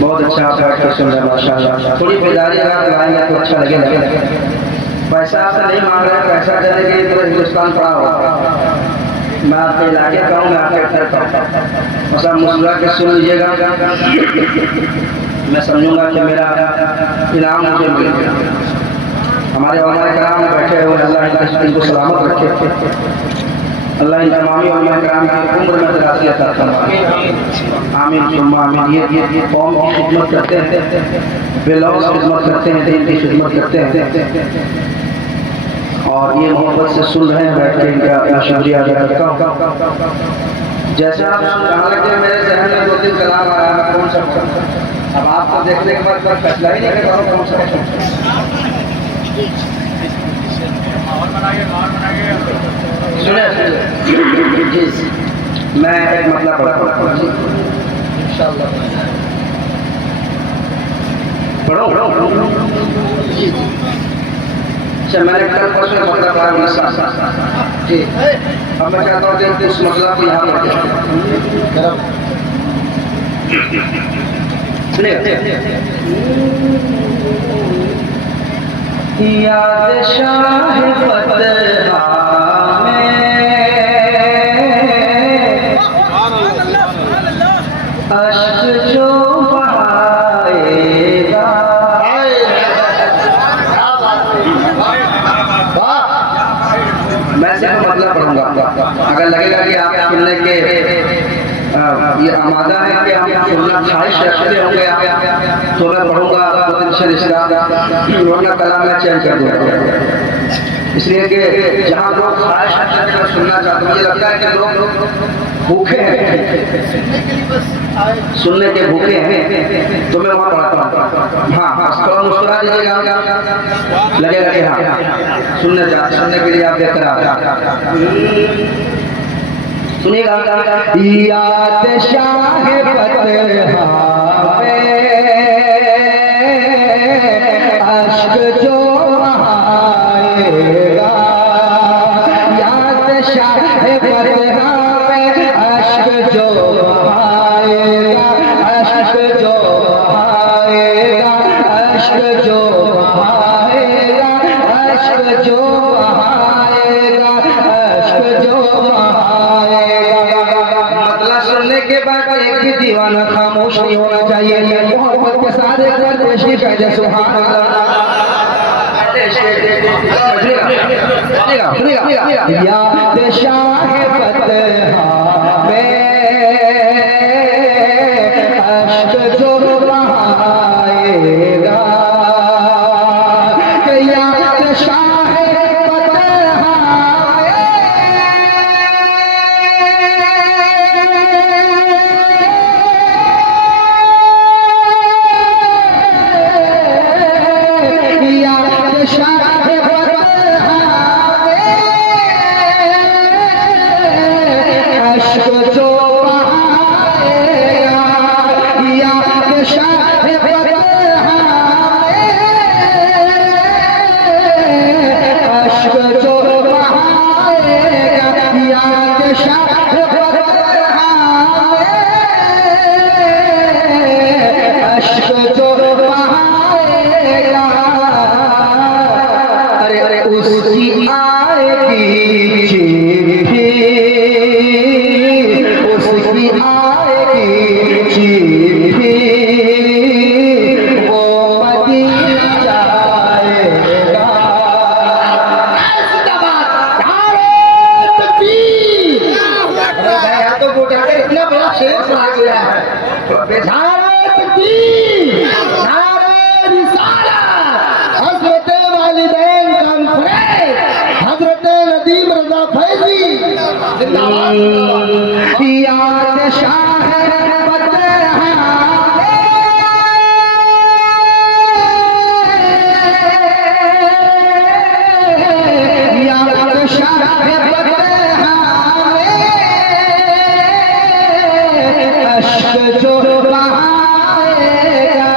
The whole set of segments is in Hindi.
बहुत अच्छा आप बैठ कर सुन रहे हैं माशाल्लाह। थोड़ी बेदारी अगर लाएंगे तो अच्छा लगेगा। पैसा आपसे नहीं मांग रहे, पैसा दे देंगे तो हिंदुस्तान पड़ा होगा। मैं आपके इलाके का हूँ, मैं आपके घर का हूँ। बस आप मुस्कुरा के सुन लीजिएगा, मैं समझूंगा कि मेरा इनाम मुझे मिल गया। हमारे उलमा कराम बैठे हुए, अल्लाह इनको सलामत रखे, अल्लाह इन तमामी उलमा कराम की उम्र में दराज़ी अता फरमाए। आमीन सुम्मा आमीन। ये कौम की खिदमत करते हैं, बेलौस खिदमत करते हैं, दीन की खिदमत करते हैं और ये मोहब्बत से सुन रहे हैं बैठ के, इनका शुक्रिया अदा करता हूँ। जैसे आप हालांकि मेरे जहन में 2-3 कलाम आया, मैं कौन सा पढ़ूं? अब आपको देखने के बाद कोई फैसला ही नहीं कर रहा हूँ कौन सा पढ़ूं। जी मैं एक मतलब पढ़ता हूँ इंशाअल्लाह। पढ़ो जी। अच्छा मैंने कल परसों मतलब पढ़ा जी। अब मैं चाहता हूँ कि उस मतलब को यहाँ पर याद शाह फतहा अश्क जो बहाएगा, मैं सिर्फ मतलब पढ़ूंगा। अगर लगेगा कि आप सुनने के ये आमादा है कि आप सुनना ख्वाहिश रखते होंगे तो मैं पढ़ूंगा, वरना कलाम मैं चेंज कर दूंगा। इसलिए कि जहाँ लोग ख्वाहिश रखते हैं सुनना चाहते हैं, मुझे लगता है कि लोग भूखे हैं, सुनने के भूखे हैं, तो मैं वहाँ पढ़ता हूँ। हाँ थोड़ा मुस्कुरा दीजिएगा, लगेगा कि हाँ सुनने के लिए आप देखकर आ सुनिएगा। याद शाह फतहा अश्क जो बहाएगा, याद शाह फतहा अश्क जो बहाएगा, अश्क जो बहाएगा, अश्क जो बहाएगा, अश्क जो बहाएगा, अश्क जो बहाएगा। मतलब सुनने के बाद एक भी दीवाना खामोश नहीं होना चाहिए। मोहब्बत के साथ एक बार तशरीफ है सुभान अल्लाह। याद शाह फतहा अश्क जो बहाएगा, याद शाह फतहा याद शाह फतहा अश्क जो बहाएगा, याद शाह फतहा अश्क जो बहाएगा, याद शाह फतहा अश्क जो बहाएगा। अरे उसकी आएगी चिट्ठी, उसकी आएगी चिट्ठी, वो मदीना जाएगा। तो गोटा के इतना बड़ा शेर सुना गया है। हजरत वालिदैन कॉन्फ्रेंस, हजरत नदीम रजा फैजी जिंदाबाद। याद शाह फतहा याद शाह फतहा अश्क जो बहाएगा,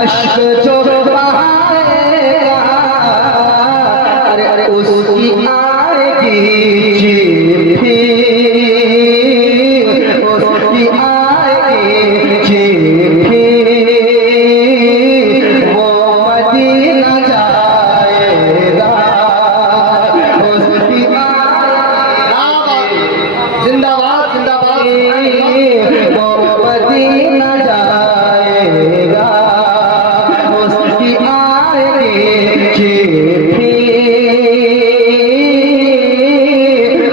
अश्क जो बहाएगा। अरे उसकी आएगी चिट्ठी, जिंदाबाद जिंदाबाद। वो मदीना जाएगा उसकी आएगी चिट्ठी,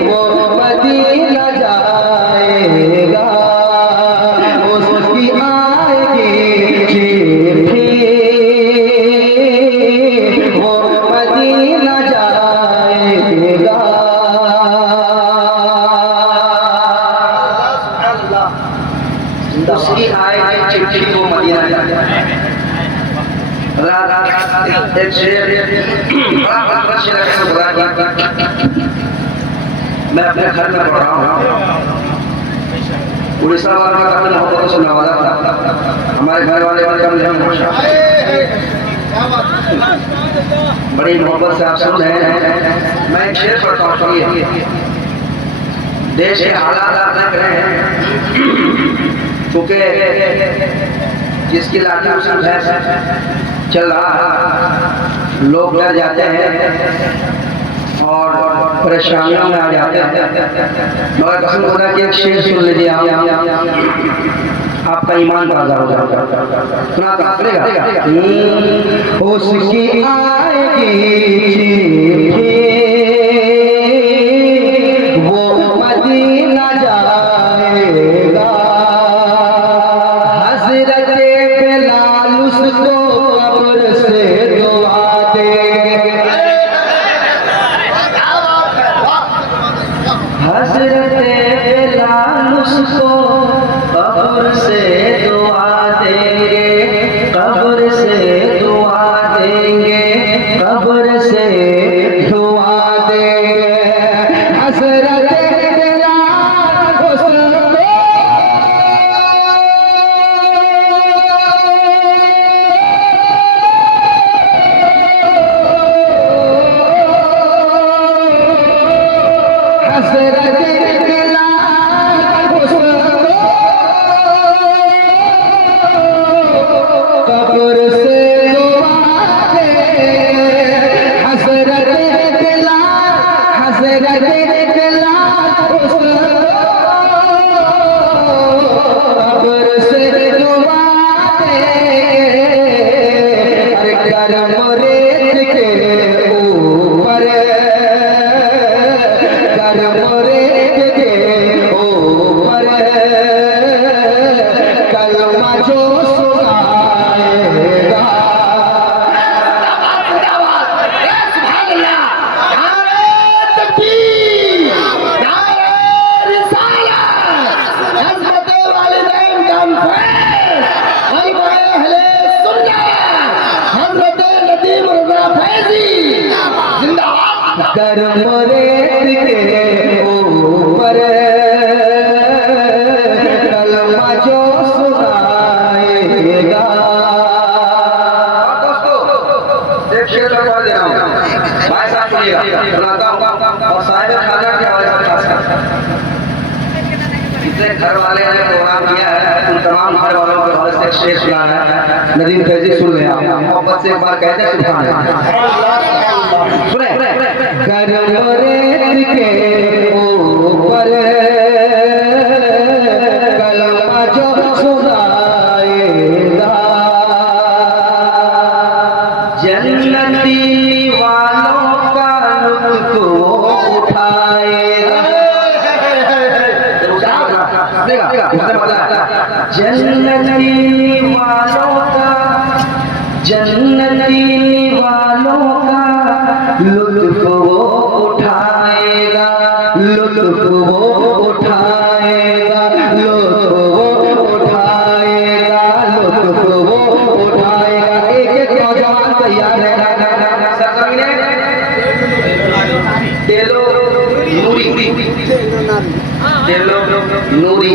वो मदीना जाएगा उसकी आएगी चिट्ठी, वो मदीना जाएगा। उसकी आएगी चिट्ठी को मदीना जाएगा। एक शेर बड़ा शेर है, मैं अपने घर में पढ़ रहा हूँ। उड़ीसा वालों का काफी मोहब्बत से नवाजा था, हमारे घर वाले भी कम नहीं, बड़ी मोहब्बत से आप सुन रहे हैं। मैं एक शेर पढ़ता हूँ, सुनिए। देश के हालात आप देख रहे हैं, क्योंकि जिसकी लाठी उसकी भैंस चल रहा, लोग डर जाते हैं और परेशानियों में आ जाते हैं। मगर कसम खुदा की एक शेर सुन लीजिए आपका ईमान ताज़ा हो जाएगा। सुना था पड़ेगा। उसकी आएगी चिट्ठी, वो मदीना जाएगा, हज़रत बिलाल उसको कब्र से दुआ देंगे, हज़रत बिलाल उसको कब्र से दुआ देंगे, कब्र से दुआ देंगे, कब्र से दुआ देंगे। हज़रत बिलाल उसको हज़रत बिलाल उसको कब्र से दुआ देंगे, हज़रत बिलाल, हज़रत बिलाल उसको कब्र से दुआ देंगे। करम रेत के ऊपर, करम रेत के ऊपर कलमा जो सुनाएगा, करम रेत के ऊपर कलमा जो सुनाएगा। दोस्तों एक शेर लगा दे रहा हूँ, भाई साहब सुनिएगा, सुनाता हूँ और साहिब खाजा के हवाले से खास कर। जितने घर वाले ने प्रोग्राम किया है उन तमाम घर वालों के हवाले से एक शेर सुनाना है। नदीम फैजी सुन रहे हैं, मोहब्बत से एक बार कहते हैं सुभान अल्लाह। सुने, करम रेत के ऊपर कलमा जो सुनाएगा, जन्नती वालों का लुत्फ वो उठाएगा, जन्नती वालों का, जन्नती वालों का लुत्फ वो उठाएगा, लुत्फ वो उठाएगा, लुत्फ वो उठाएगा, लुत्फ वो उठाएगा। एक एक नौजवान तैयार है, तेलो नूरी, तेलो नूरी,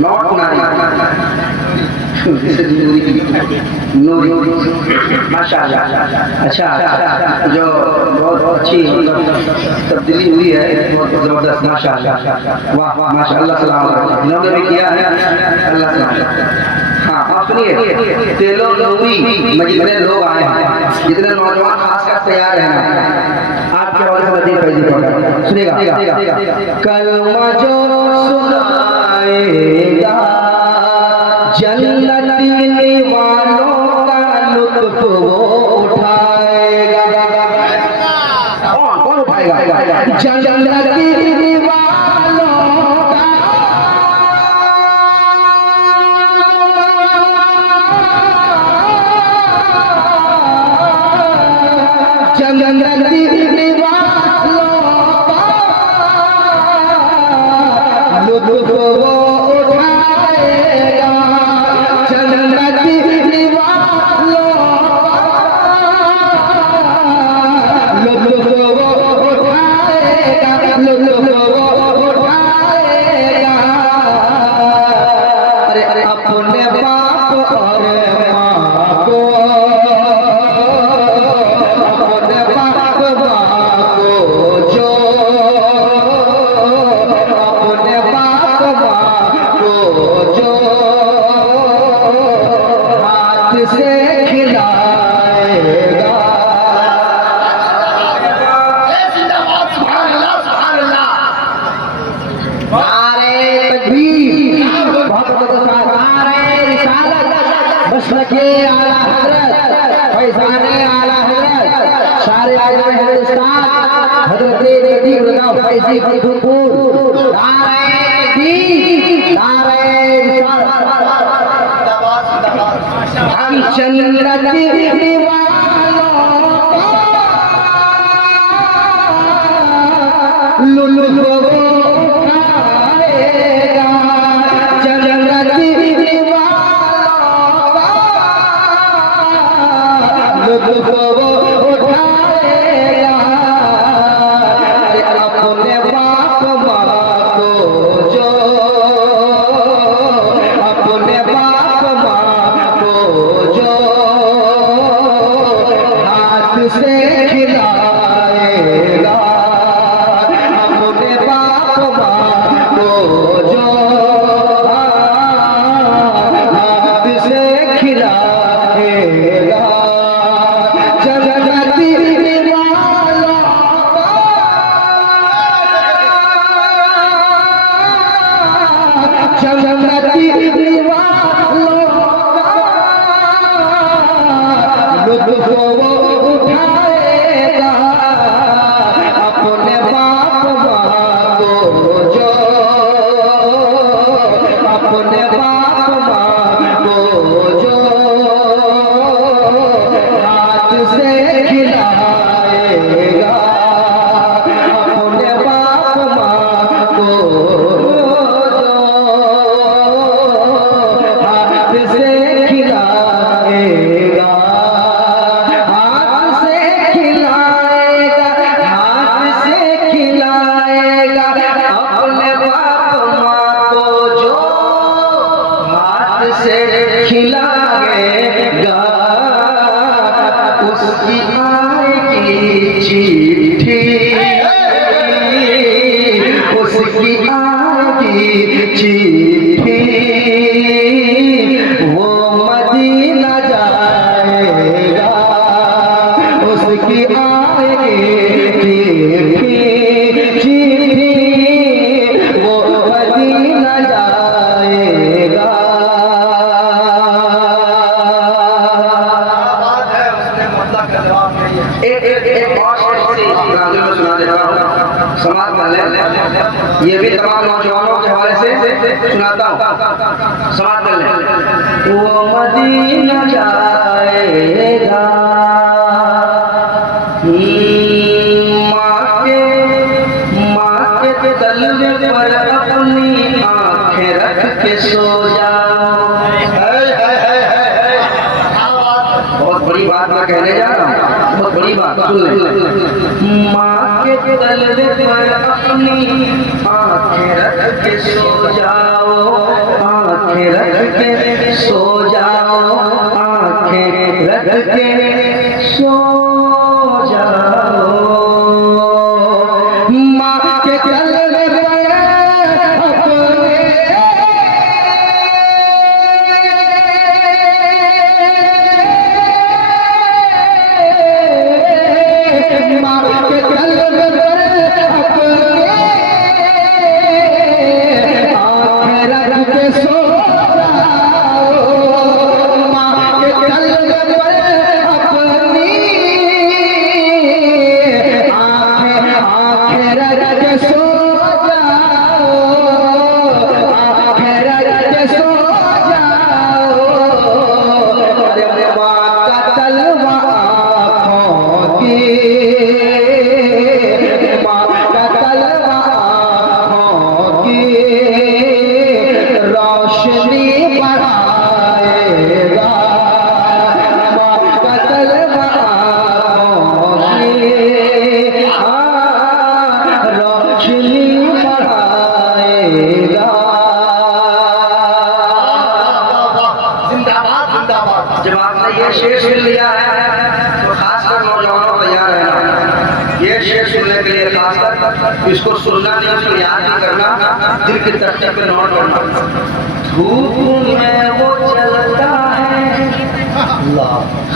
नॉट नूरी, माशाअल्लाह। अच्छा, जो बहुत अच्छी तब्दीली हुई है, बहुत जबरदस्त, माशाअल्लाह, वाह माशाअल्लाह, सलाम इन्होंने भी किया है, अल्लाह सलाम। हाँ आप सुनिए, तेलो नूरी में जितने लोग आए हैं, जितने नौजवान खासकर तैयार हैं, आप के हवाले से नजीर फैजी पढ़ा सुनेगा। कलमा जो सुनाएगा जन्नती वालों का लुत्फ वो उठाएगा। कौन उठाएगा? जन्नती वालों का जन्नती वालों का लुत्फ वो उठाएगा। जन्नती वालों का लुत्फ वो उठाएगा, लुत्फ वो उठाएगा। अरे अपने बाप और माँ को, अपने बाप माँ को जो, अपने बाप माँ को जो हाथ से खिलाएगा। मसलके आला हज़रत, फैज़ाने आला हज़रत, शारे आज़म हिंदुस्तान हज़रत नदीम रज़ा फैज़ी फतेहपुर, नारे तकबीर, नारे रिसालत। हम जन्नती वालों का लुत्फ वो उठाएगा। जन्नती लुत्फ वो उठाएगा। अपने बाप माँ को जो, अपने बाप माँ को जो हाथ से खिलाएगा। अपने बाप माँ को जो हाथ से खिलाएगा। जन्नती वालों का लुत्फ वो उठाएगा। अपने बाप माँ को जो, अपने बाप माँ को जो हाथ से खिलाएगा। अपने बाप माँ को जो हाथ से खिलाएगा, हाथ से खिलाएगा, हाथ से खिलाएगा। अपने बाप माँ को जो हाथ से खिलाएगा, उसकी आएगी चिट्ठी, उसकी आएगी चिट्ठी। वो मदीना जाएगा, उसकी आएगी चिट्ठी, वो मदीना जाएगा। एक और नाज़िम में सुना देता हूँ, समाज वाले, ये भी तमाम नौजवानों के हवाले से सुनाता हूँ, समाज वाले। वो मदीना जाएगा, माँ के तलवे पर अपनी आँखें रख के सो जाओ। बहुत बड़ी बात मैं कहने जा रहा हूँ, बहुत बड़ी बात सुन ले। माँ के तलवे पर अपनी आँखें रख के सो जाओ, आँखें रख के सो जाओ, आँखें रख के सो जाओ। माँ के तलवे पर अपने ये शेर सुन लिया है तो खासकर नौजवानों तैयार रहना। ये शेर सुनने के लिए खासकर इसको सुनना नहीं, उसको याद नहीं करना, दिल की तख्ते पे नोट करना। धूप में वो चलता है,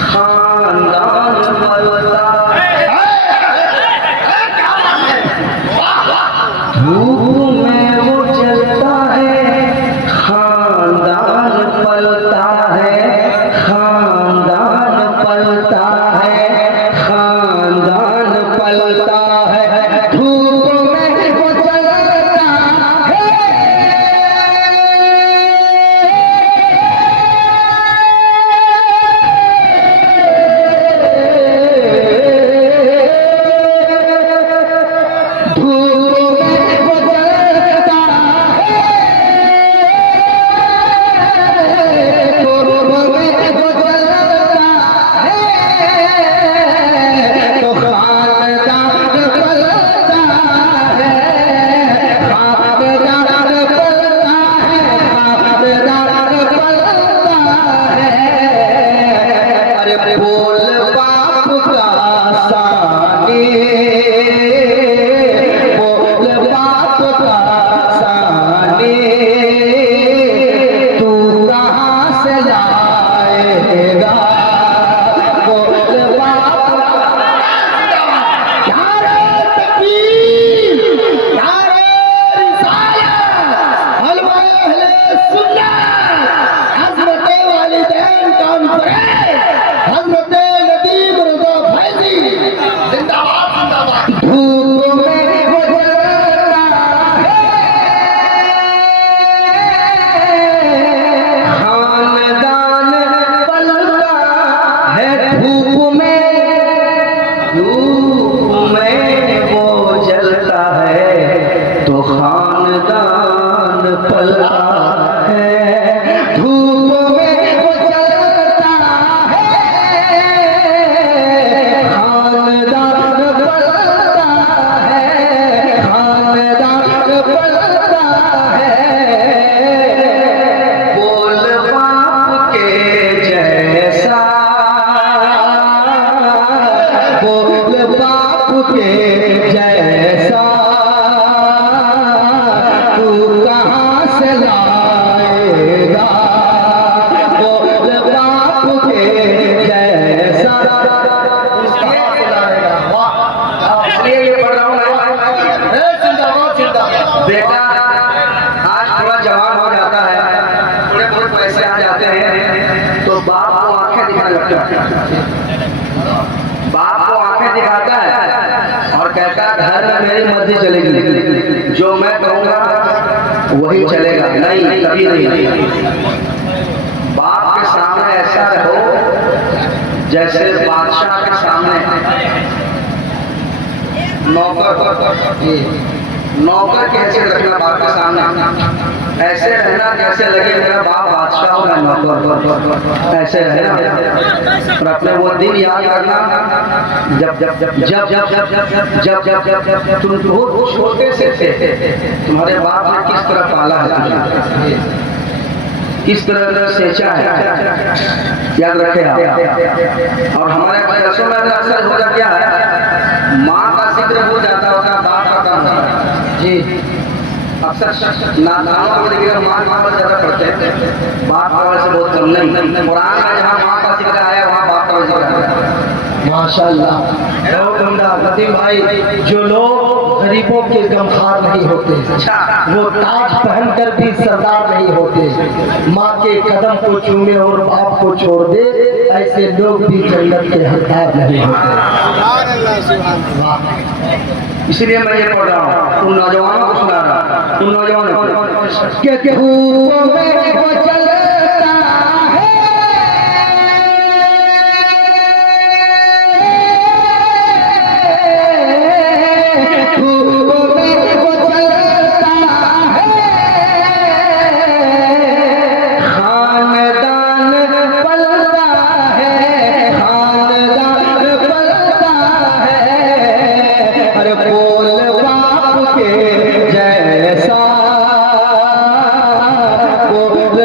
खानदान पलता है, धूप में वो चलता है, खानदान पलता है, खानदान पलता है, खानदान पलता है, धूप में वो चलता है। बेटा आज थोड़ा जवान हो जाता है, थोड़े बहुत पैसे आ जाते हैं तो बाप को आंखें दिखाने लगता है। बाप को आंखें दिखाता है और कहता है घर में मेरी मर्जी चलेगी, जो मैं कहूँगा वही चलेगा। नहीं, कभी नहीं। बाप के सामने ऐसा रहो जैसे बादशाह के सामने नौकर कैसे रखना बाप के सामने, ऐसे रहना जैसे लगे मेरा बाप बादशाह हो, मैं नौकर, ऐसे रहना। और अपने वो दिन याद करना जब जब जब जब जब जब जब जब जब जब तुम बहुत छोटे से थे, तुम्हारे बाप ने किस तरह पाला है, किस तरह सेचा है, याद रखे आप। और हमारे बच्चों में अक्सर होता क्या है, माँ का जिक्र हो जाता होता, बाप का काम होता जी। अक्सर नानाओं को देखिए माँ का ज्यादा पढ़ते हैं, बाप का वैसे बहुत कम नहीं। कुरान में जहाँ माँ का जिक्र आया वहाँ बाप का जिक्र आया। माशाअल्लाह, बहुत उम्दा लतीफ भाई। जो लोग गरीबों के गमखार नहीं होते, वो ताज पहनकर भी सरदार नहीं होते, माँ के कदम को चूमे और बाप को छोड़ दे, ऐसे लोग भी जन्नत के हकदार नहीं होते। इसलिए मैं ये पढ़ रहा हूँ, तुम नौजवानों को सुना रहा हूँ, तुम नौजवानों जैसा बोल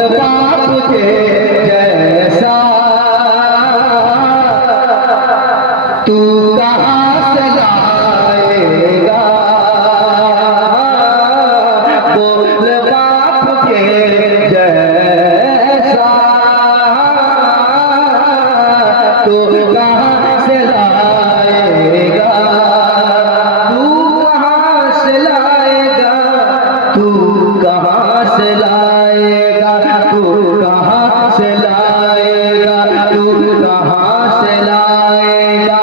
बोल बाप के जैसा तू कहाँ से लाएगा, तू कहाँ से लाएगा, तू कहाँ से लाएगा, तू कहाँ से लाएगा, तू कहाँ से लाएगा।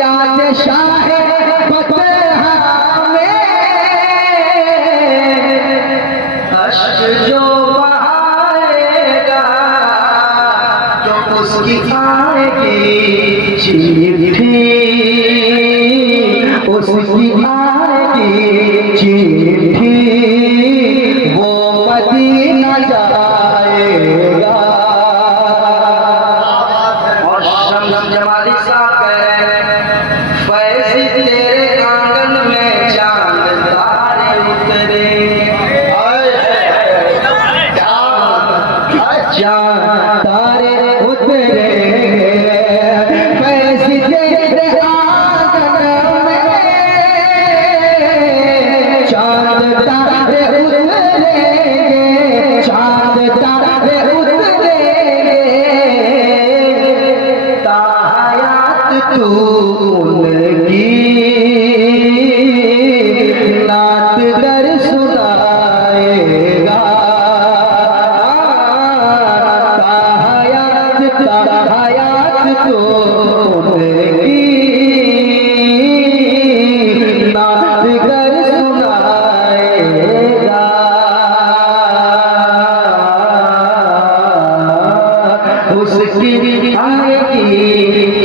याद शाह फतहा में अश्क जो बहाएगा, जो उसकी आएगी चिट्ठी, उसकी आएगी चिट्ठी, वो मदीना जाएगा। और शम्स जमाली साहब कह रहे हैं, फैज़ी तेरे आंगन में चांद तारे उतरे, चांद तारे उतरेंगे, फैज़ी तेरे आंगन में चांद तारे उतरेंगे, चांद तारे उतरेंगे, ताहयात तू उनकी नात दर सुनाएगा, ताहयात तू उनकी नात दर सुनाएगा। उसकी आएगी